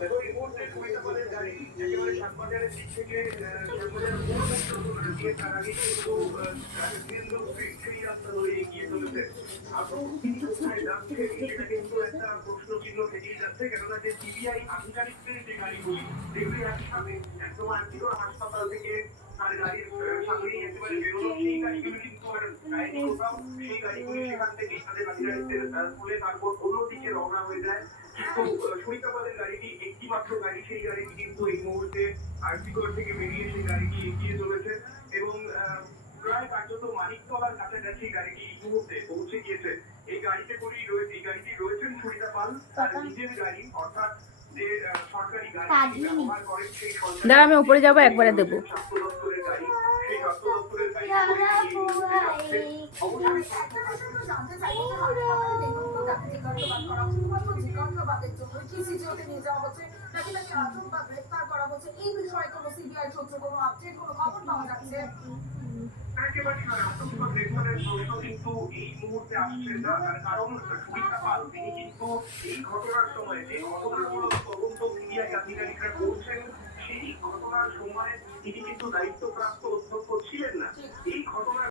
দেখো এই মুহূর্তে সুবিধাবাদের গাড়ি একেবারে শ্যামবাজারের দিক থেকে শ্যামবাজার মোড় পর্যন্ত দিয়ে তার আগে কিন্তু কেন্দ্র স্ট্রিট সেই রাস্তা ধরে এগিয়ে চলেছে। আদৌ তিনি কোথায় যাচ্ছেন সেটা কিন্তু একটা প্রশ্ন চিহ্ন থেকেই যাচ্ছে, কেননা যে সিবিআই আধিকারিকদের যে গাড়িগুলি যেগুলি একসাথে একদম আর্থিকর হাসপাতাল থেকে তার গাড়ির সামনেই একেবারে বেরোনো সেই গাড়িগুলি কিন্তু আর গাড়ি কোথাও, সেই গাড়িগুলি সেখান থেকেই তাদের আধিকারিকদের তুলে তারপর অন্যদিকে রওনা হয়ে যায়। কিন্তু শরীফাবাদের গাড়িটি একটি মাত্র গাড়ি, সেই গাড়িটি কিন্তু এই মুহূর্তে আরজিকর থেকে বেরিয়ে সেই গাড়িটি এগিয়ে চলেছে এবং প্রায় কার্যত মানিকতলার কাছাকাছি গাড়িটি এই মুহূর্তে পৌঁছে গিয়েছে। এই গাড়িতে করেই রয়েছে, এই গাড়িটি রয়েছেন সুরিতা পাল, তার নিজের গাড়ি, অর্থাৎ যে সরকারি গাড়ি ব্যবহার করেন সেই সরকারি। দাঁড়া আমি উপরে যাবো, একবারে দেবো। স্বাস্থ্য দপ্তরের গাড়ি, সেই স্বাস্থ্য দপ্তরের গাড়ি করে এই মুহূর্তে যাচ্ছে। অবশ্যই জানতে চাইবো যে হাসপাতালে দেখুন যাকে জিজ্ঞাসাবাদ করা শুধুমাত্র জিজ্ঞাসাবাদের জন্য কি সিজিওতে নিয়ে যাওয়া হচ্ছে নাকি তাকে আটক বা গ্রেফতার করা হচ্ছে, এই বিষয়ে কোনো সিবিআই সূত্রে কোনো আপডেট, কোনো খবর পাওয়া যাচ্ছে? একেবারে নয়, আতঙ্ক গ্রেফতারের প্রশ্ন কিন্তু এই মুহূর্তে আসছে না, তার কারণ সুরিতা পাল তিনি কিন্তু এই ঘটনার সময় যে ঘটনামূলক তদন্ত সিবিআই আধিকারিকরা করছেন সেই ঘটনার সময় তিনি কিন্তু দায়িত্বপ্রাপ্ত অধ্যক্ষ ছিলেন না।